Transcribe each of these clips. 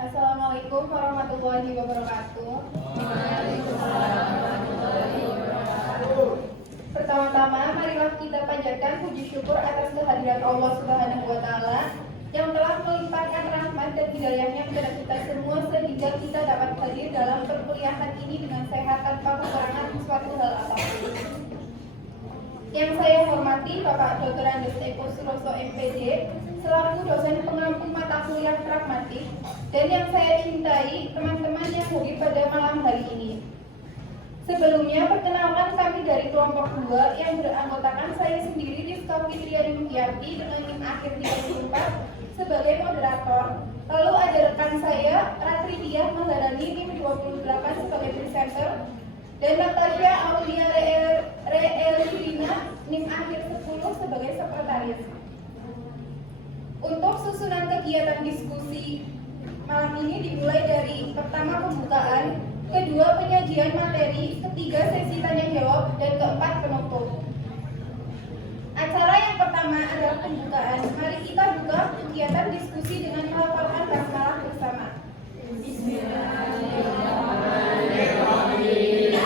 Assalamualaikum warahmatullahi wabarakatuh. Pertama-tama, marilah kita panjatkan puji syukur atas kehadiran Allah Subhanahu wa Ta'ala yang telah melimpahkan rahmat dan hidayahnya kepada kita semua sehingga kita dapat hadir dalam perkuliahan ini dengan sehat tanpa kekurangan suatu hal apapun. Yang saya hormati Bapak Dr. Andes Eko Suroso MPD selaku dosen pengampu mata kuliah pragmatik, dan yang saya cintai teman-teman yang hadir pada malam hari ini. Sebelumnya, perkenalkan kami dari kelompok 2 yang beranggotakan saya sendiri Rizka Fitriani Muhyati dengan NIM akhir 34 sebagai moderator. Lalu ada rekan saya Ratri Diah Maharani NIM 28 sebagai presenter, dan Natasha Aulia Reelina NIM akhir 10 sebagai sekretaris. Untuk susunan kegiatan diskusi malam ini dimulai dari pertama pembukaan, kedua penyajian materi, ketiga sesi tanya jawab, dan keempat penutup. Acara yang pertama adalah pembukaan. Mari kita buka kegiatan diskusi dengan melafalkan basmalah bersama. Bismillahirrahmanirrahim.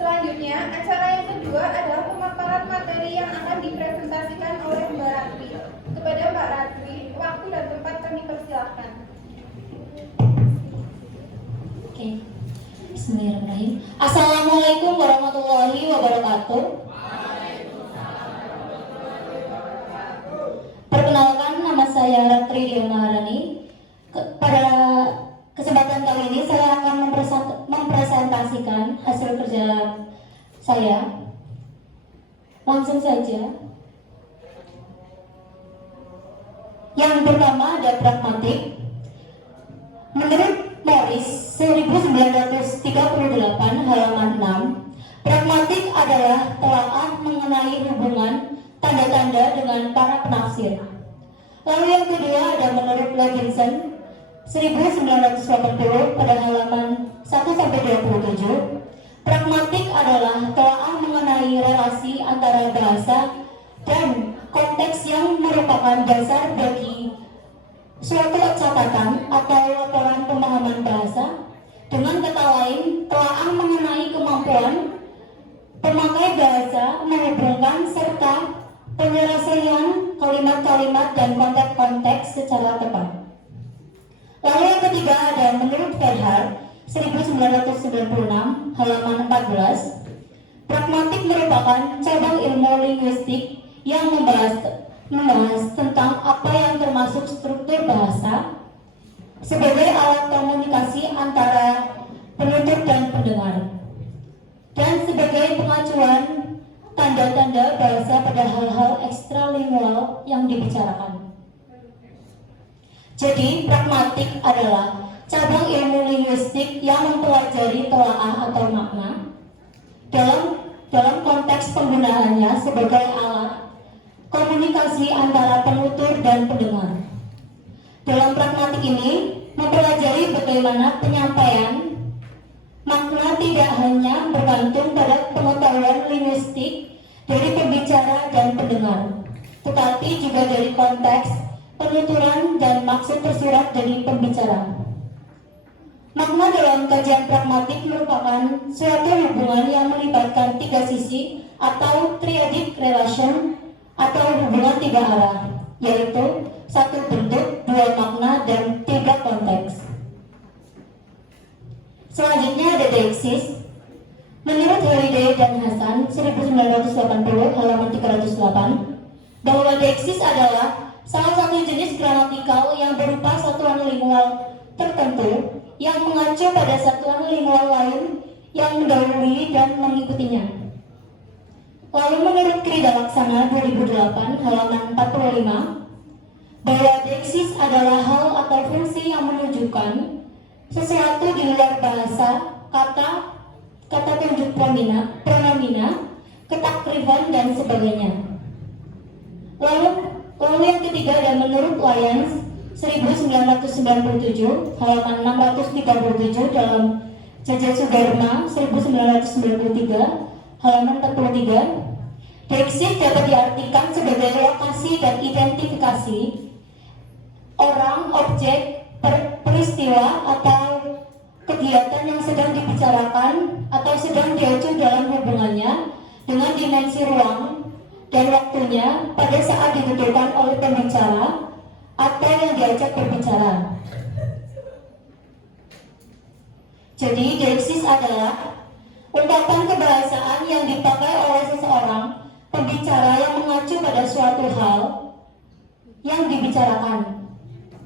Selanjutnya, acara yang kedua adalah pemaparan materi yang akan dipresentasikan oleh Mbak Ratri. Kepada Mbak Ratri, waktu dan tempat kami persilahkan. Oke. Bismillahirrahmanirrahim. Assalamualaikum warahmatullahi wabarakatuh. Perkenalkan, nama saya Ratri Diah Maharani. Pada kesempatan kali ini saya akan mempresentasikan hasil kerja saya. Langsung saja. Yang pertama ada pragmatik. Menurut Morris 1938 halaman 6, pragmatik adalah telaah mengenai hubungan tanda-tanda dengan para penafsir. Lalu yang kedua ada menurut Levinson 1980 pada halaman 1-27, pragmatik adalah telaah mengenai relasi antara bahasa dan konteks yang merupakan dasar bagi suatu catatan atau laporan pemahaman bahasa. Dengan kata lain, telaah mengenai kemampuan pemakai bahasa menghubungkan serta penyelesaian kalimat-kalimat dan konteks-konteks secara tepat. Lalu yang ketiga ada menurut Verhaar 1996 halaman 14, pragmatik merupakan cabang ilmu linguistik yang membahas tentang apa yang termasuk struktur bahasa sebagai alat komunikasi antara penutur dan pendengar, dan sebagai pengacuan tanda-tanda bahasa pada hal-hal ekstralingual yang dibicarakan. Jadi, pragmatik adalah cabang ilmu linguistik yang mempelajari telaah atau makna dalam konteks penggunaannya sebagai alat komunikasi antara penutur dan pendengar. Dalam pragmatik ini mempelajari bagaimana penyampaian makna tidak hanya bergantung pada pengetahuan linguistik dari pembicara dan pendengar, tetapi juga dari konteks penuturan dan maksud tersurat dari pembicara. Makna dalam kajian pragmatik merupakan suatu hubungan yang melibatkan tiga sisi atau triadic relation atau hubungan tiga arah, yaitu satu bentuk, dua makna, dan tiga konteks. Selanjutnya ada deiksis. Menurut Halliday dan Hasan 1980 halaman 308, bahwa deiksis adalah salah satu jenis gramatikal yang berupa satuan lingual tertentu yang mengacu pada satuan lingual lain yang mendahului dan mengikutinya. Lalu menurut Krida Laksana 2008 halaman 45, bahwa deiksis adalah hal atau fungsi yang menunjukkan sesuatu di luar bahasa, kata tunjuk pronomina, ketakrifan, dan sebagainya. Lalu yang ketiga ada menurut Lyons 1997 halaman 637 dalam Jajah Sudarma 1993 halaman 43, deiksis dapat diartikan sebagai lokasi dan identifikasi orang, objek, peristiwa peristiwa atau kegiatan yang sedang dibicarakan atau sedang diacu dalam hubungannya dengan dimensi ruang dan waktunya pada saat ditentukan oleh pembicara atau yang diajak berbicara. Jadi, deiksis adalah ungkapan kebahasaan yang dipakai oleh seseorang pembicara yang mengacu pada suatu hal yang dibicarakan.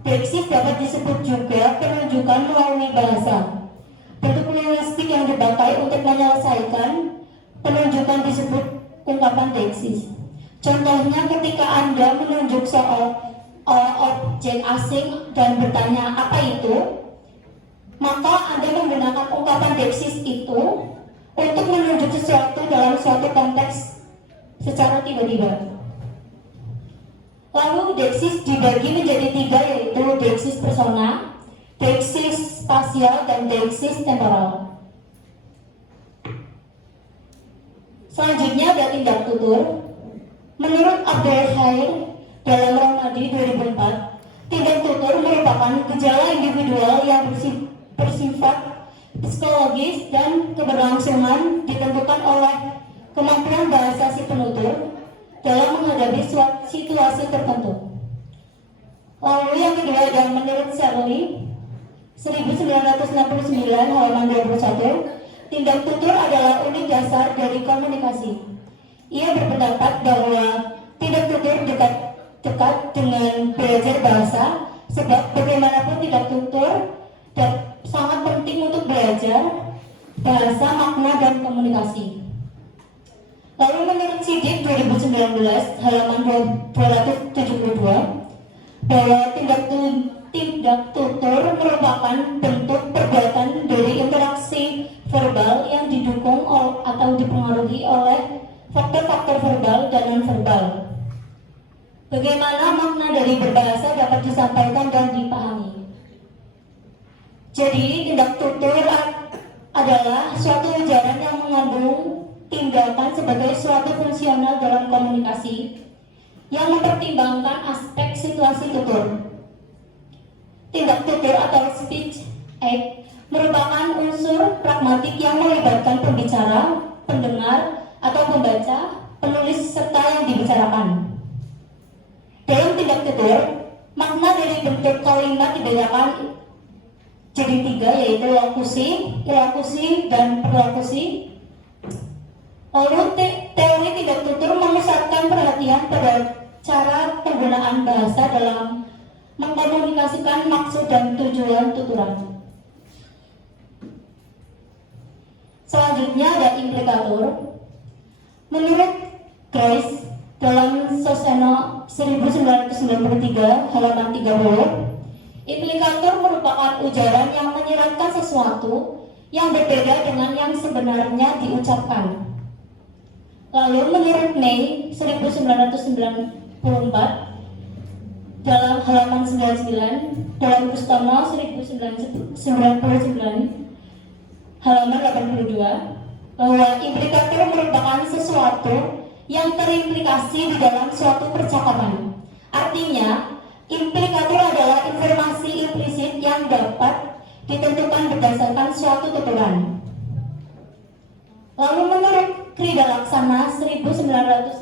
Deiksis dapat disebut juga penunjukan melalui bahasa. Bentuk linguistik yang dipakai untuk menyelesaikan penunjukan disebut ungkapan deiksis. Contohnya ketika Anda menunjuk soal objek asing dan bertanya apa itu, maka Anda menggunakan ungkapan deiksis itu untuk menunjuk sesuatu dalam suatu konteks secara tiba-tiba. Lalu deiksis dibagi menjadi 3, yaitu deiksis persona, deiksis spasial, dan deiksis temporal. Selanjutnya ada tindak tutur. Menurut Abdul Khair dalam Ramadi 2004, tindak tutur merupakan gejala individual yang bersifat psikologis dan keberlangsungan ditentukan oleh kemampuan bahasa si penutur dalam menghadapi suatu situasi tertentu. Lalu yang kedua ada menurut Shirley 1969 halaman 21, tindak tutur adalah unit dasar dari komunikasi. Ia berpendapat bahwa tindak tutur dekat dengan belajar bahasa, sebab bagaimanapun tindak tutur sangat penting untuk belajar bahasa, makna, dan komunikasi. Lalu menurut Sidik 2019 halaman 272 bahwa tindak tutur merupakan bentuk perbuatan dari interaksi verbal yang didukung atau dipengaruhi oleh faktor-faktor verbal dan non-verbal. Bagaimana makna dari berbahasa dapat disampaikan dan dipahami. Jadi tindak tutur adalah suatu ujaran yang mengandung tindakan sebagai suatu fungsional dalam komunikasi yang mempertimbangkan aspek situasi tutur. Tindak tutur atau speech act merupakan unsur pragmatik yang melibatkan pembicara, pendengar, atau pembaca, penulis, serta yang dibicarakan. Dalam tindak tutur, makna dari bentuk kalimat dibedakan jadi 3, yaitu lokusi, dan perlokusi. Lalu teori tindak tutur memusatkan perhatian pada cara penggunaan bahasa dalam mengkomunikasikan maksud dan tujuan tuturan. Selanjutnya ada implikatur. Menurut Grace dalam Soseno 1993 halaman 30, implikatur merupakan ujaran yang menyiratkan sesuatu yang berbeda dengan yang sebenarnya diucapkan. Lalu menurut May 1994 dalam halaman 99, dalam Kustomo 1999 halaman 82, bahwa implikatur merupakan sesuatu yang terimplikasi di dalam suatu percakapan. Artinya, implikatur adalah informasi implisit yang dapat ditentukan berdasarkan suatu tuturan. Lalu menurut Krida Laksana 1984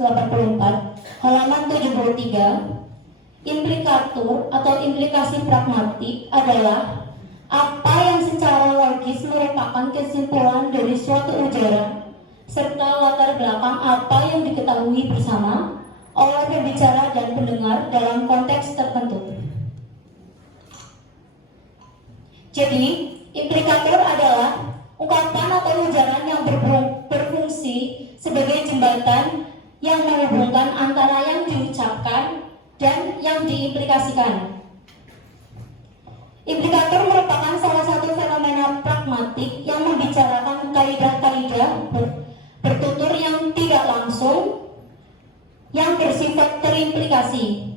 halaman 73, implikatur atau implikasi pragmatik adalah apa yang secara logis merupakan kesimpulan dari suatu ujaran serta latar belakang apa yang diketahui bersama oleh pembicara dan pendengar dalam konteks tertentu. Jadi, implikatur adalah ungkapan atau ujaran yang berfungsi sebagai jembatan yang menghubungkan antara yang diucapkan dan yang diimplikasikan. Implikatur merupakan salah satu fenomena pragmatik yang membicarakan kaidah-kaidah bertutur yang tidak langsung yang bersifat terimplikasi.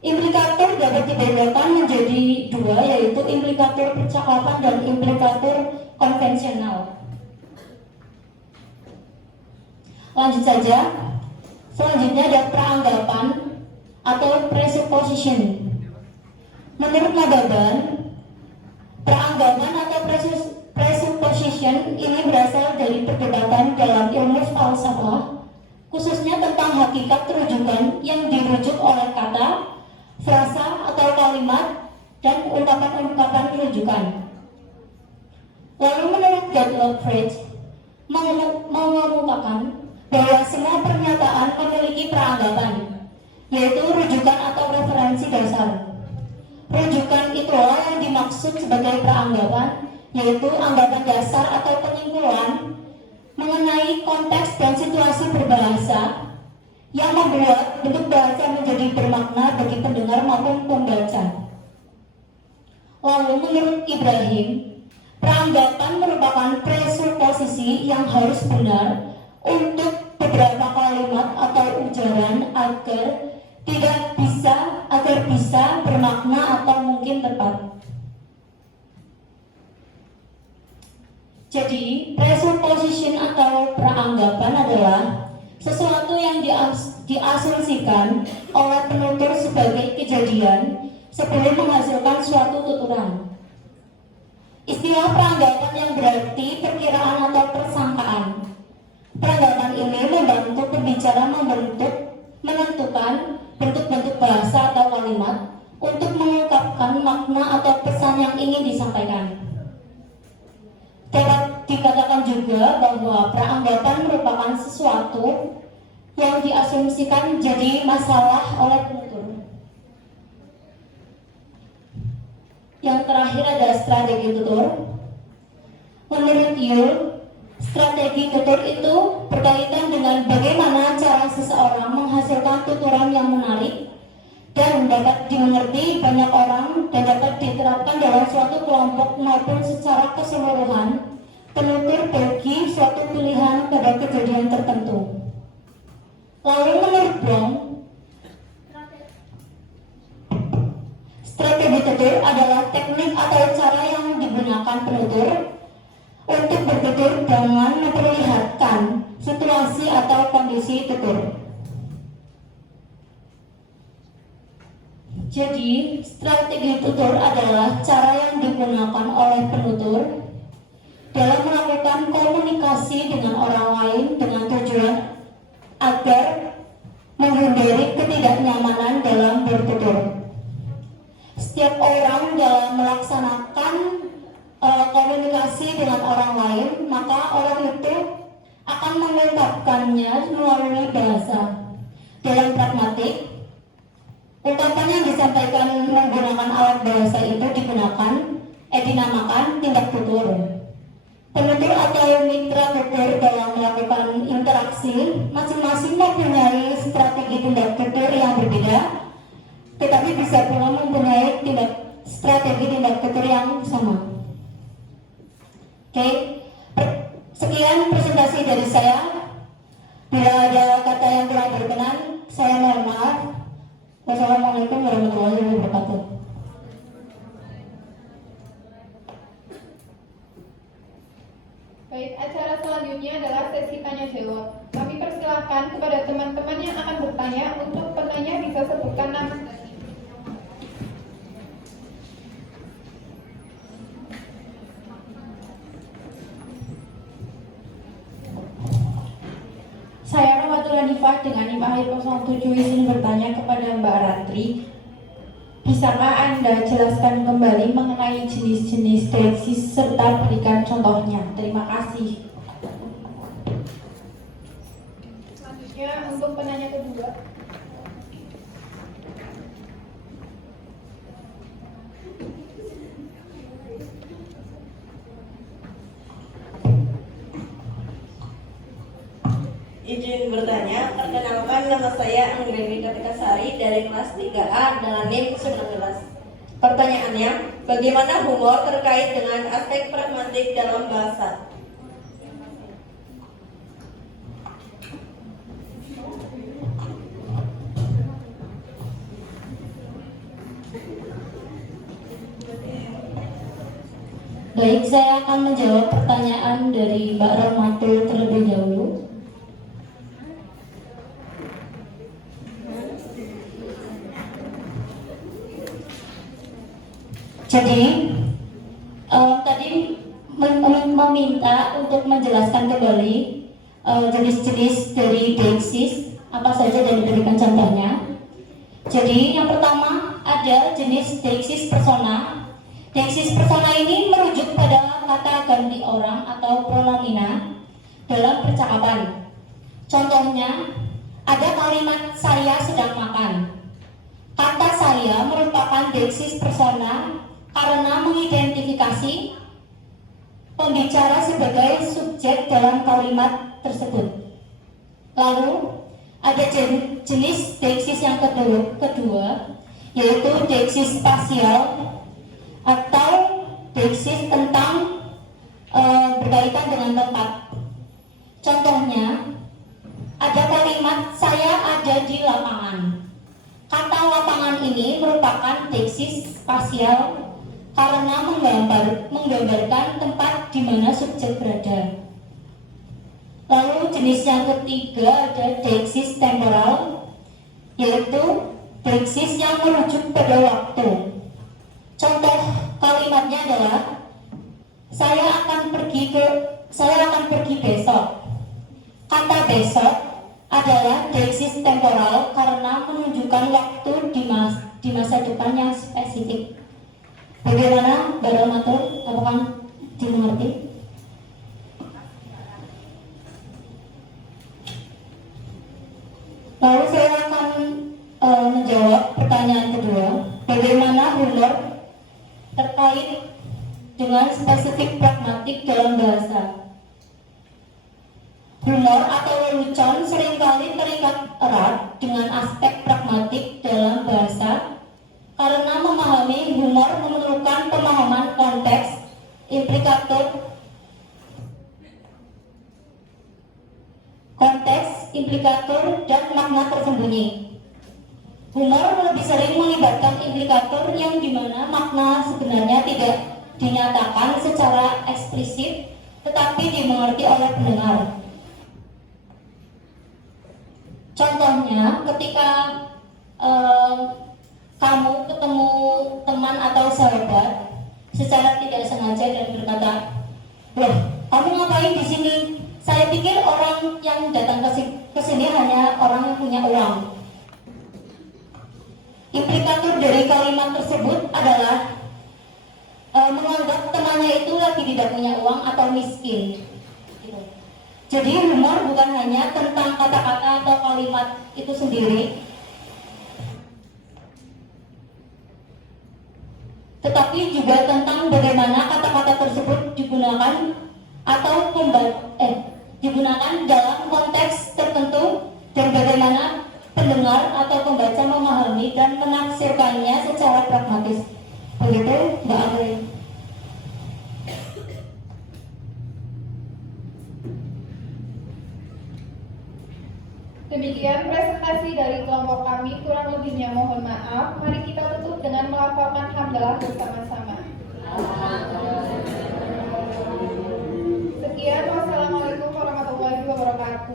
Implikatur dapat dibedakan menjadi 2, yaitu implikatur percakapan dan implikatur konvensional. Lanjut saja. Selanjutnya ada peranggapan atau presupposition. Menurut Nababan Peranggapan atau presupposition ini berasal dari perdebatan dalam ilmu falsafah, khususnya tentang hakikat rujukan yang dirujuk oleh kata, frasa atau kalimat, dan ungkapan-ungkapan rujukan. Lalu menurut Gottlob Frege mengemukakan bahwa semua pernyataan memiliki peranggapan, yaitu rujukan atau referensi dasar. Rujukan itulah yang dimaksud sebagai peranggapan, yaitu anggapan dasar atau penyimpulan mengenai konteks dan situasi berbahasa yang membuat bentuk bahasa menjadi bermakna bagi pendengar maupun pembaca. Lalu menurut Ibrahim, peranggapan merupakan presuposisi yang harus benar untuk beberapa kalimat atau ujaran agar bisa bermakna atau mungkin tepat. Jadi, presupposition atau peranggapan adalah sesuatu yang diasumsikan oleh penutur sebagai kejadian sebelum menghasilkan suatu tuturan. Istilah peranggapan yang berarti perkiraan atau persangkaan. Peranggapan ini membantu pembicara menentukan bentuk-bentuk bahasa atau kalimat untuk mengungkapkan makna atau pesan yang ingin disampaikan. Dapat dikatakan juga bahwa peranggapan merupakan sesuatu yang diasumsikan jadi masalah oleh penutur. Yang terakhir ada strategi tutur. Menurut Yule, strategi tutur itu berkaitan dengan bagaimana cara seseorang menghasilkan tuturan yang menarik dan dapat dimengerti banyak orang dan dapat diterapkan dalam suatu kelompok maupun secara keseluruhan penutur bagi suatu pilihan pada kejadian tertentu. Lalu menurut Bloom, strategi tutur adalah teknik atau cara yang digunakan penutur untuk bertutur dengan memperlihatkan situasi atau kondisi tutur. Jadi, strategi tutur adalah cara yang digunakan oleh penutur dalam melakukan komunikasi dengan orang lain dengan tujuan agar menghindari ketidaknyamanan dalam bertutur. Setiap orang dalam melaksanakan komunikasi dengan orang lain, maka orang itu akan mengungkapkannya melalui bahasa. Dalam pragmatik, ungkapan yang disampaikan menggunakan alat bahasa itu dinamakan tindak tutur. Penutur atau mitra tutur dalam melakukan interaksi masing-masing mempunyai strategi tindak tutur yang berbeda, tetapi bisa pula mempunyai strategi tindak tutur yang sama. Oke, sekian presentasi dari saya. Bila ada kata yang kurang berkenan, saya mohon maaf. Wassalamualaikum warahmatullahi wabarakatuh. Baik, acara selanjutnya adalah sesi tanya jawab. Kami persilahkan kepada teman-teman yang akan bertanya untuk penanya bisa sebutkan nama. Saya Rahmatul Hanifah dengan NIM akhir 07 izin bertanya kepada Mbak Ratri. Bisakah Anda jelaskan kembali mengenai jenis-jenis tesis serta berikan contohnya? Terima kasih. Selanjutnya untuk penanya kedua. Izin bertanya, perkenalkan nama saya Anggreni Kartikasari dari kelas 3A dengan NIM 19. Pertanyaannya, bagaimana humor terkait dengan aspek pragmatik dalam bahasa? Baik, saya akan menjawab pertanyaan dari Mbak Rahmatul terlebih dahulu. Jadi, meminta untuk menjelaskan kembali jenis-jenis dari deiksis, apa saja dan diberikan contohnya. Jadi yang pertama ada jenis deiksis persona. Deiksis persona ini merujuk pada kata ganti orang atau pronomina dalam percakapan. Contohnya ada kalimat saya sedang makan. Kata saya merupakan deiksis persona karena mengidentifikasi pembicara sebagai subjek dalam kalimat tersebut. Lalu ada jenis deiksis yang kedua yaitu deiksis spasial atau deiksis tentang berkaitan dengan tempat. Contohnya ada kalimat saya ada di lapangan. Kata lapangan ini merupakan deiksis spasial karena menggambarkan tempat di mana subjek berada. Lalu jenis yang ketiga ada deiksis temporal, yaitu deiksis yang merujuk pada waktu. Contoh kalimatnya adalah saya akan pergi besok. Kata besok adalah deiksis temporal karena menunjukkan waktu di masa depan yang spesifik. Bagaimana, Mbak Matur? Apakah dimengerti? Lalu saya akan menjawab pertanyaan kedua. Bagaimana humor terkait dengan spesifik pragmatik dalam bahasa? Humor atau lelucon seringkali terikat erat dengan aspek pragmatik dalam bahasa karena memahami humor memerlukan pemahaman konteks, implikator, dan makna tersembunyi. Humor lebih sering melibatkan implikator yang dimana makna sebenarnya tidak dinyatakan secara eksplisit tetapi dimengerti oleh pendengar. Contohnya ketika kamu ketemu teman atau sahabat secara tidak sengaja dan berkata, "Loh, kamu ngapain di sini? Saya pikir orang yang datang ke sini hanya orang yang punya uang." Implikator dari kalimat tersebut adalah menganggap temannya itu lagi tidak punya uang atau miskin. Jadi humor bukan hanya tentang kata-kata atau kalimat itu sendiri, tetapi juga tentang bagaimana kata-kata tersebut digunakan atau digunakan dalam konteks tertentu dan bagaimana pendengar atau pembaca memahami dan menafsirkannya secara pragmatis. Begitu, Mbak Agri. Demikian presentasi dari kelompok kami, kurang lebihnya mohon maaf. Mari kita tutup dengan melafalkan hamdalah bersama-sama. Sekian, wassalamualaikum warahmatullahi wabarakatuh.